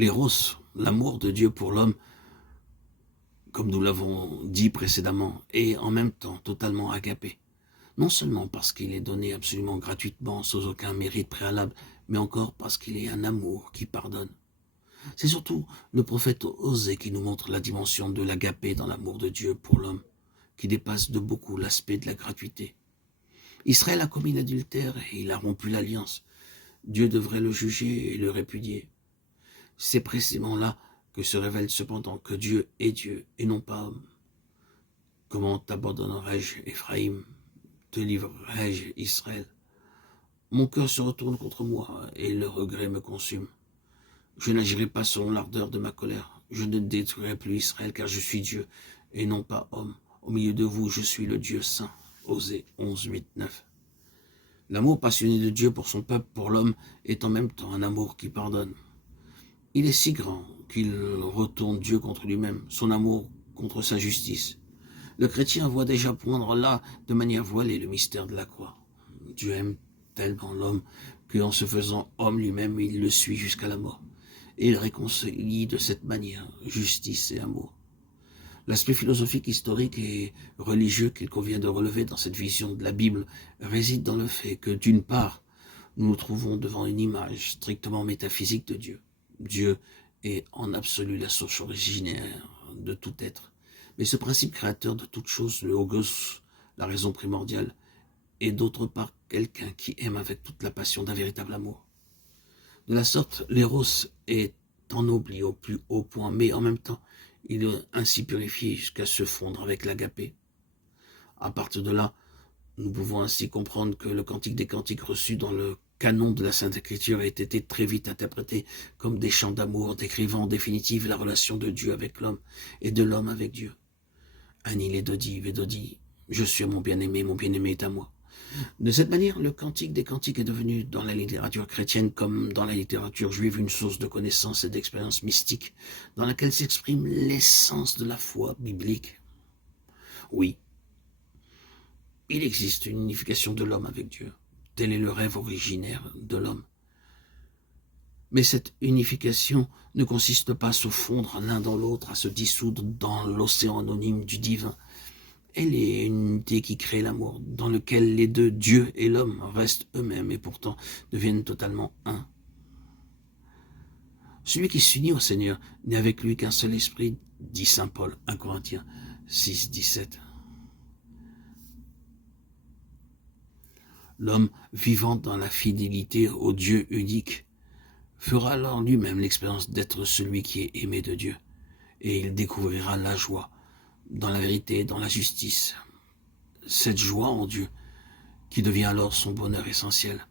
l'éros, l'amour de Dieu pour l'homme, comme nous l'avons dit précédemment, est en même temps totalement agapé. Non seulement parce qu'il est donné absolument gratuitement, sans aucun mérite préalable, mais encore parce qu'il est un amour qui pardonne. C'est surtout le prophète Osée qui nous montre la dimension de l'agapé dans l'amour de Dieu pour l'homme, qui dépasse de beaucoup l'aspect de la gratuité. Israël a commis l'adultère et il a rompu l'alliance. Dieu devrait le juger et le répudier. C'est précisément là que se révèle cependant que Dieu est Dieu et non pas homme. Comment t'abandonnerai-je, Éphraïm? Te livrerai-je, Israël? Mon cœur se retourne contre moi et le regret me consume. Je n'agirai pas selon l'ardeur de ma colère. Je ne détruirai plus Israël car je suis Dieu et non pas homme. Au milieu de vous, je suis le Dieu saint. Osée 11, 8, 9. L'amour passionné de Dieu pour son peuple, pour l'homme, est en même temps un amour qui pardonne. Il est si grand qu'il retourne Dieu contre lui-même, son amour contre sa justice. Le chrétien voit déjà poindre là, de manière voilée, le mystère de la croix. Dieu aime tellement l'homme qu'en se faisant homme lui-même, il le suit jusqu'à la mort. Et il réconcilie de cette manière justice et amour. L'aspect philosophique, historique et religieux qu'il convient de relever dans cette vision de la Bible réside dans le fait que, d'une part, nous nous trouvons devant une image strictement métaphysique de Dieu. Dieu est en absolu la source originaire de tout être. Mais ce principe créateur de toute chose, le Logos, la raison primordiale, est d'autre part quelqu'un qui aime avec toute la passion d'un véritable amour. De la sorte, l'éros est ennobli au plus haut point, mais en même temps, il est ainsi purifié jusqu'à se fondre avec l'agapé. À partir de là, nous pouvons ainsi comprendre que le Cantique des Cantiques reçu dans le canon de la Sainte Écriture a été très vite interprété comme des chants d'amour décrivant en définitive la relation de Dieu avec l'homme et de l'homme avec Dieu. Ani Ledodi, Vedodi, je suis mon bien-aimé est à moi. De cette manière, le Cantique des Cantiques est devenu, dans la littérature chrétienne comme dans la littérature juive, une source de connaissances et d'expériences mystiques dans laquelle s'exprime l'essence de la foi biblique. Oui, il existe une unification de l'homme avec Dieu. Tel est le rêve originaire de l'homme. Mais cette unification ne consiste pas à se fondre l'un dans l'autre, à se dissoudre dans l'océan anonyme du divin. Elle est une unité qui crée l'amour, dans lequel les deux, Dieu et l'homme, restent eux-mêmes et pourtant deviennent totalement un. Celui qui s'unit au Seigneur n'est avec lui qu'un seul esprit, dit saint Paul, 1 Corinthiens 6, 17. L'homme vivant dans la fidélité au Dieu unique fera alors lui-même l'expérience d'être celui qui est aimé de Dieu, et il découvrira la joie, dans la vérité, dans la justice. Cette joie en Dieu, qui devient alors son bonheur essentiel.